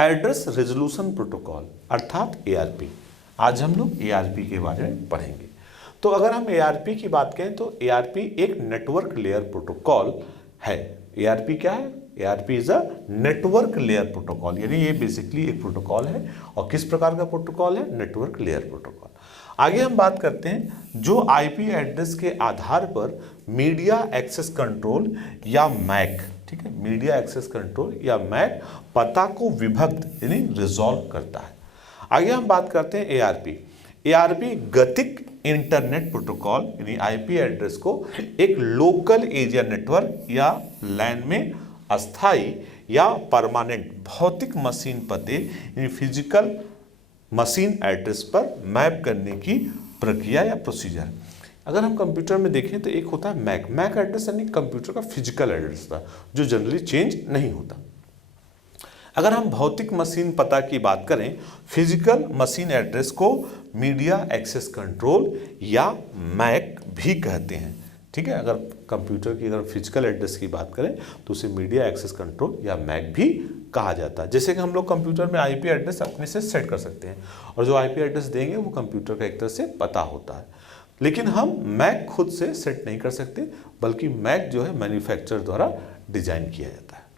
Address resolution protocol अर्थात ARP। आज हम लोग ARP के बारे में पढ़ेंगे। तो अगर हम ARP की बात करें तो ARP एक नेटवर्क लेयर प्रोटोकॉल है। ARP क्या है? ARP is a network layer protocol, यानी ये बेसिकली एक प्रोटोकॉल है। और किस प्रकार का प्रोटोकॉल है? Network layer protocol. आगे हम बात करते हैं जो IP एड्रेस के आधार पर मीडिया एक्सेस कंट्रोल या मैक, ठीक है, मीडिया एक्सेस कंट्रोल या मैक पता को विभक्त यानी रिजॉल्व करता है। आगे हम बात करते हैं ARP गतिक इंटरनेट प्रोटोकॉल यानी IP एड्रेस को एक लोकल एरिया नेटवर्क या LAN में अस्थाई या परमानेंट भौतिक मशीन पते यानी फिजिकल मशीन एड्रेस पर मैप करने की प्रक्रिया या प्रोसीजर। अगर हम कंप्यूटर में देखें तो एक होता है मैक एड्रेस यानी कंप्यूटर का फिजिकल एड्रेस था जो जनरली चेंज नहीं होता। अगर हम भौतिक मशीन पता की बात करें, फिजिकल मशीन एड्रेस को मीडिया एक्सेस कंट्रोल या मैक भी कहते हैं, ठीक है। अगर कंप्यूटर की अगर फिजिकल एड्रेस की बात करें तो उसे मीडिया एक्सेस कंट्रोल या मैक भी कहा जाता है। जैसे कि हम लोग कंप्यूटर में IP एड्रेस अपने से सेट कर सकते हैं और जो IP एड्रेस देंगे वो कंप्यूटर का एक तरह से पता होता है, लेकिन हम मैक खुद से सेट नहीं कर सकते, बल्कि मैक जो है मैन्युफैक्चरर द्वारा डिजाइन किया जाता है।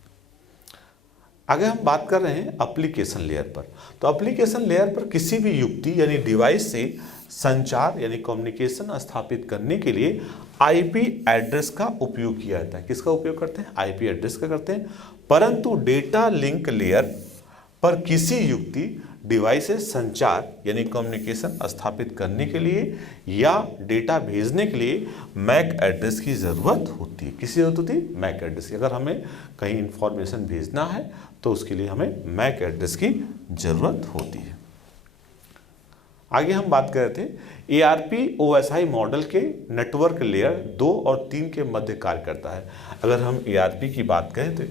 आगे हम बात कर रहे हैं एप्लीकेशन लेयर पर। तो एप्लीकेशन लेयर पर किसी भी युक्ति यानी डिवाइस से संचार यानी कम्युनिकेशन स्थापित करने के लिए IP एड्रेस का उपयोग किया जाता है। किसका उपयोग करते हैं? IP एड्रेस का करते हैं। परंतु डेटा लिंक लेयर पर किसी युक्ति डिवाइस से संचार यानी कम्युनिकेशन स्थापित करने के लिए या डेटा भेजने के लिए मैक एड्रेस की ज़रूरत होती है। किसकी ज़रूरत होती है? मैक एड्रेस की। अगर हमें कहीं इंफॉर्मेशन भेजना है तो उसके लिए हमें मैक एड्रेस की ज़रूरत होती है। आगे हम बात कर रहे थे ARP OSI मॉडल के नेटवर्क लेयर 2 और 3 के मध्य कार्य करता है। अगर हम ARP की बात करें तो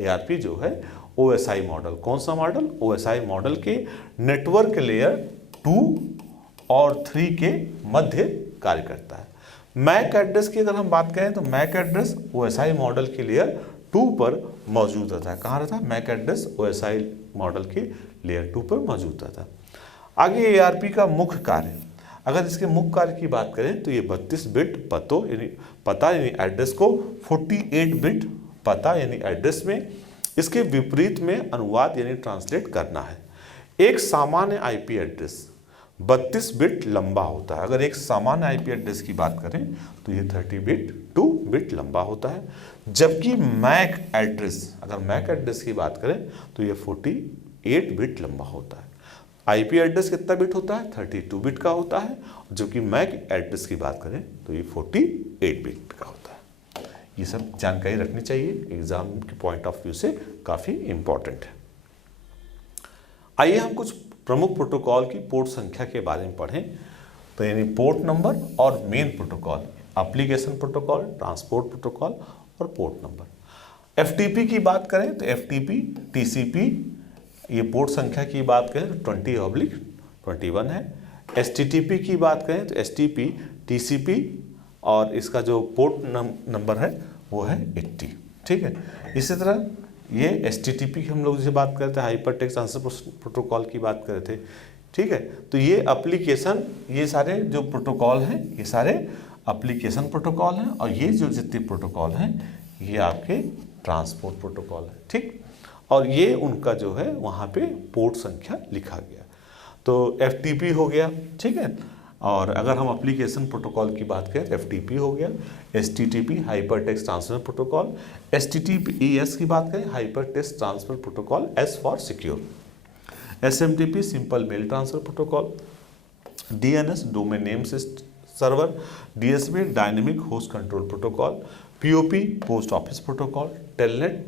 ARP जो है OSI मॉडल, कौन सा मॉडल? OSI मॉडल के नेटवर्क लेयर 2 और 3 के मध्य कार्य करता है। मैक एड्रेस की अगर हम बात करें तो मैक एड्रेस OSI मॉडल के लेयर 2 पर मौजूद रहता है। कहाँ रहता है? मैक एड्रेस OSI मॉडल के लेयर 2 पर मौजूद रहता है। आगे ARP का मुख्य कार्य, अगर इसके मुख्य कार्य की बात करें तो ये 32 बिट पता यानी एड्रेस को 48 बिट पता यानी एड्रेस में इसके विपरीत में अनुवाद यानी ट्रांसलेट करना है। एक सामान्य IP एड्रेस 32 बिट लंबा होता है। अगर एक सामान्य IP एड्रेस की बात करें तो ये 32 बिट लंबा होता है, जबकि मैक एड्रेस, अगर मैक एड्रेस की बात करें तो ये 48 बिट लंबा होता है। IP एड्रेस कितना बिट होता है? 32 बिट का होता है, जबकि मैक एड्रेस की बात करें तो ये 48 बिट का होता है। ये सब जानकारी रखनी चाहिए, एग्जाम के पॉइंट ऑफ व्यू से काफ़ी इंपॉर्टेंट है। आइए हम कुछ प्रमुख प्रोटोकॉल की पोर्ट संख्या के बारे में पढ़ें। तो यानी पोर्ट नंबर और main protocol, application protocol, transport protocol और पोर्ट नंबर। FTP की बात करें तो FTP TCP ये पोर्ट संख्या की बात करें तो 20/21 है। STTP की बात करें तो STP TCP और इसका जो पोर्ट नंबर है वो है 80, ठीक है। इसी तरह ये STTP की हम लोग जिसे बात करते हैं हाइपर टेक्स्ट ट्रांसफर प्रोटोकॉल की बात कर रहे थे, ठीक है। तो ये एप्लीकेशन, ये सारे जो प्रोटोकॉल हैं ये सारे एप्लीकेशन प्रोटोकॉल हैं, और ये जो जितने प्रोटोकॉल हैं ये आपके ट्रांसपोर्ट प्रोटोकॉल है, ठीक। और ये उनका जो है वहाँ पे पोर्ट संख्या लिखा गया। तो FTP हो गया, ठीक है। और अगर हम एप्लीकेशन प्रोटोकॉल की बात करें तो FTP हो गया। STTP hyper text transfer protocol. STTPS की बात करें hyper text transfer protocol, S for secure. SMTP simple mail transfer protocol. DNS domain name server. DSB dynamic host control protocol. POP post office protocol. Telnet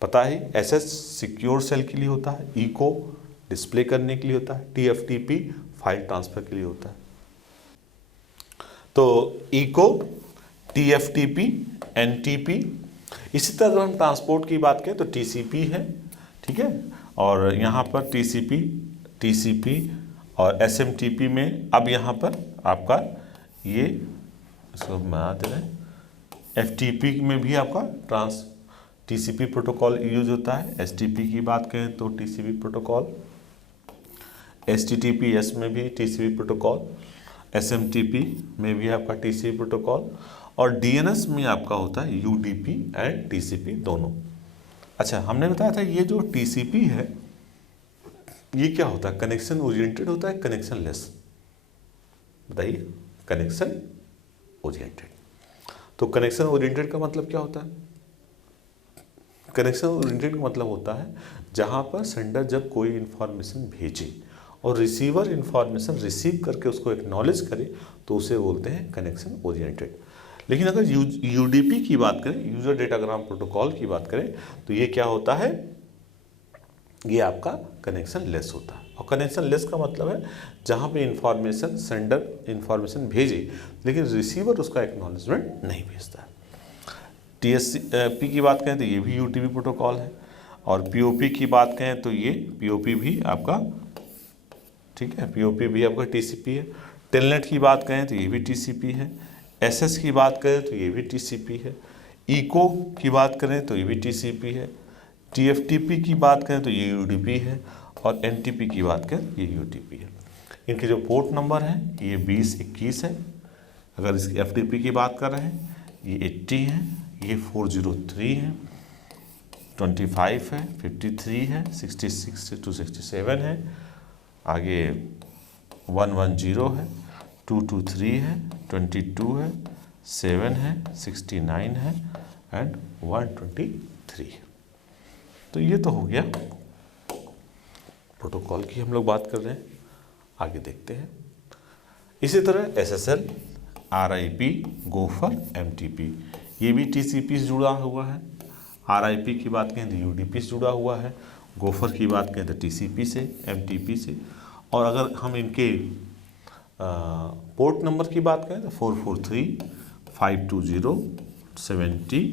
पता है SS secure cell के लिए होता है। ICO display करने के लिए होता है। TFTP फाइल ट्रांसफर के लिए होता है। तो ICO, TFTP, NTP। इसी तरह हम ट्रांसपोर्ट की बात करें तो TCP है, ठीक है। और यहाँ पर TCP और SMTP में अब यहाँ पर आपका ये इसको बना दे रहे हैं। FTP में भी आपका टीसीपी प्रोटोकॉल यूज होता है। एसटीपी की बात करें तो टीसीपी प्रोटोकॉल, एचटीटीपीएस में भी टीसीपी प्रोटोकॉल, एसएमटीपी में भी आपका टीसीपी प्रोटोकॉल, और डीएनएस में आपका होता है यूडीपी एंड टीसीपी दोनों। अच्छा, हमने बताया था ये जो टीसीपी है ये क्या होता है, कनेक्शन ओरिएंटेड होता है, कनेक्शन लेस, बताइए। कनेक्शन ओरिएंटेड, तो कनेक्शन ओरिएंटेड का मतलब क्या होता है? कनेक्शन ओरिएंटेड का मतलब होता है जहां पर सेंडर जब कोई इंफॉर्मेशन भेजे और रिसीवर इंफॉर्मेशन रिसीव करके उसको एक्नॉलेज करे तो उसे बोलते हैं कनेक्शन ओरिएंटेड। लेकिन अगर यूडीपी की बात करें, यूजर डेटाग्राम प्रोटोकॉल की बात करें, तो ये क्या होता है, ये आपका कनेक्शन लेस होता है। और कनेक्शन लेस का मतलब है जहाँ पे इंफॉर्मेशन, सेंडर इंफॉर्मेशन भेजे लेकिन रिसीवर उसका एक्नॉलेजमेंट नहीं भेजता है। टीएसपी की बात करें तो ये भी यूटीपी प्रोटोकॉल है, और पीओपी की बात करें तो ये पीओपी भी आपका, ठीक है, पीओपी भी आपका टीसीपी है। टेलनेट की बात करें तो ये भी टीसीपी है। एसएस की बात करें तो ये भी टीसीपी है। इको की बात करें तो ये भी टीसीपी है। टीएफटीपी की बात करें तो ये यूडीपी है, और एनटीपी की बात करें ये यूटीपी है। इनके जो पोर्ट नंबर हैं ये 2021 है। अगर इसकी एफटीपी की बात कर रहे हैं ये 80 है, ये 403 है, 25 है, 53 है, 66 to 67 है, आगे 110 है, 223 है, 22 है, 7 है, 69 है एंड 123 है। तो ये तो हो गया प्रोटोकॉल की हम लोग बात कर रहे हैं। आगे देखते हैं। इसी तरह एसएसएल, आरआईपी, गोफर, एमटीपी, ये भी टीसीपी से जुड़ा हुआ है। आरआईपी की बात करें तो यूडीपी से जुड़ा हुआ है, गोफर की बात करें तो टीसीपी से, एमटीपी से। और अगर हम इनके पोर्ट नंबर की बात करें तो 443, 520, 70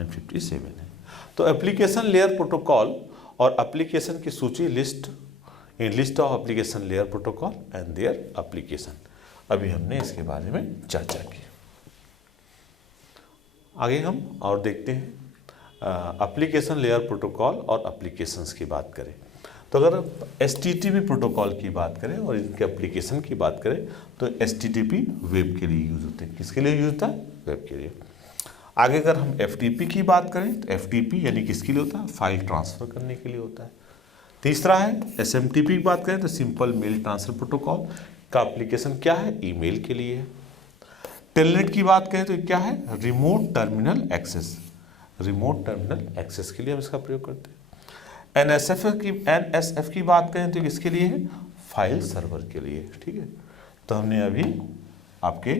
एंड 57 है। तो एप्लीकेशन लेयर प्रोटोकॉल और एप्लीकेशन की सूची, list of application layer protocol and their application, अभी हमने इसके बारे में चर्चा की। आगे हम और देखते हैं एप्लीकेशन लेयर प्रोटोकॉल और एप्लीकेशंस की बात करें तो अगर एचटीटीपी प्रोटोकॉल की बात करें और इनके एप्लीकेशन की बात करें तो एचटीटीपी वेब के लिए यूज होते हैं। किसके लिए यूज होता है? वेब के लिए। आगे अगर हम एफटीपी की बात करें तो एफटीपी यानी किसके लिए होता है? फाइल ट्रांसफर करने के लिए होता है। तीसरा है एसएमटीपी की बात करें तो सिंपल मेल ट्रांसफर प्रोटोकॉल का एप्लीकेशन क्या है? ईमेल के लिए है। टेलनेट की बात करें तो क्या है? Remote terminal access, remote terminal access के लिए हम इसका प्रयोग करते हैं। एनएसएफ की बात करें तो किसके लिए है? फाइल सर्वर के लिए। ठीक है, तो हमने अभी आपके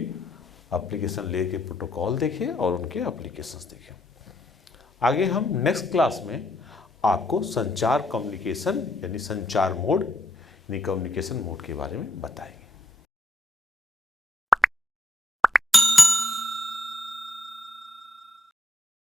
एप्लीकेशन लेयर के प्रोटोकॉल देखे और उनके एप्लीकेशंस देखे। आगे हम नेक्स्ट क्लास में आपको संचार कम्युनिकेशन यानी संचार मोड यानी कम्युनिकेशन मोड के बारे में बताएंगे।